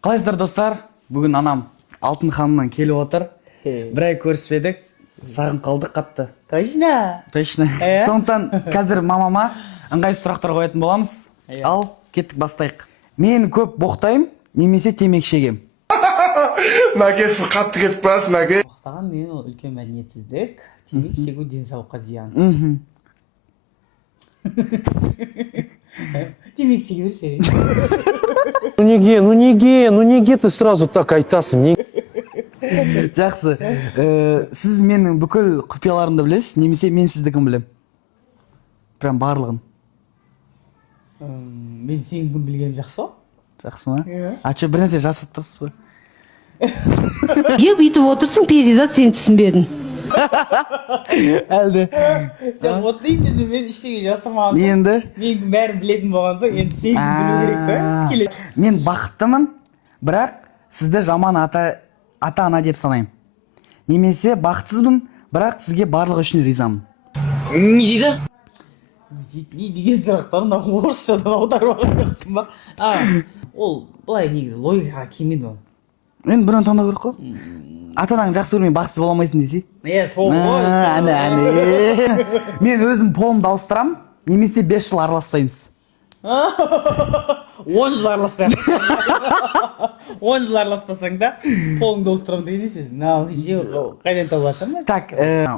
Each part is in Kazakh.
Қалайсыздар достар? Бүгін анам Алтын ханымнан келіп отыр. Бір ай көріспедік. Сағын қалдық қатты. Точно. Сондықтан қазір мамама ыңғайсыз сұрақтар қоятын боламыз. Ал кеттік бастайық. Мен көп боқтаймын, немесе темекі шегем. Мәке, сіз қатты кетіп барасыз, Мәке. Боқтаған мен ол үлкен мәдениетсіздік. Темекі шегу денсаулыққа зиян. Темекі шеге берші. неге ты сразу так айтасың? Жақсы. Сіз менің бүкіл құпияларымды білесіз, немесе мен сіздікін білем? Прям барлығын. Мен сенің күн білгенім жақсы ба? Жақсы ма? А че, бір нәрсе жасып тұрсыз ба? Еп үйтіп отырсың, перизат сен түсінбедің. Әлде. Жоқ, отдайым деді, мен іштеге жасамағам. Енді? Мен бәрін білетін болған соң, енді сенің күн білу керек та. Мен бақыттымын, бірақ сізді жаман ата-ана деп санаймын. Немесе бақытсызбын, бірақ сізге барлығы үшін ризамын. Не дейді? Не деген сұрақтарын орысшадан аударып алған жоқсың ба? Ол былай негізі логикаға келмейді ол. Енді бірін таңдау керек қой. Ата-анаң жақсы көрмей бақытсыз бола алмайсың десе. Сол ғой. Мен өзім полымды ауыстырам, немесе 5 жыл араласпаймыз. 10 жыл араласпаймыз. 10 жыл араласпасаң да, полыңды ауыстырам деген несіз. Қайдан табасың? Так,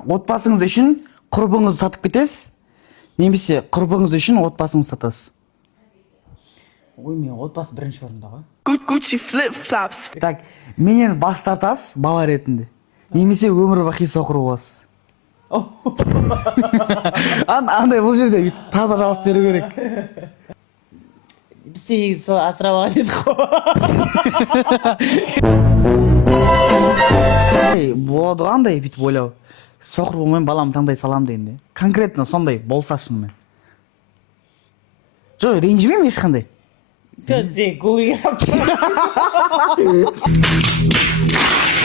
отбасыңыз үшін құрбыңызды сатып кетесіз, немесе құрбыңыз үшін отбасыңызды сатасыз. Ой, мен отбасы бірінші орында ғой. Gucci flip-flops. Так, менен бас тартасыз бала ретінде, немесе өмір бақи соқыр боласыз. Андай бұл жерде таза жауап беру керек. Біз сені сол асырап алған едік қой. Болады қандай бүйтіп ойлау. Соқыр болмайын балам таңдай салам дегенде. Конкретно сондай болса шынымен. Жоқ, ренжімеймін ешқандай. Сен көңілге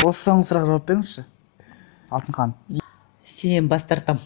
Осы соңғы сұрақ жауап беріңізші. Алтын ханым. Сенен бас тартам.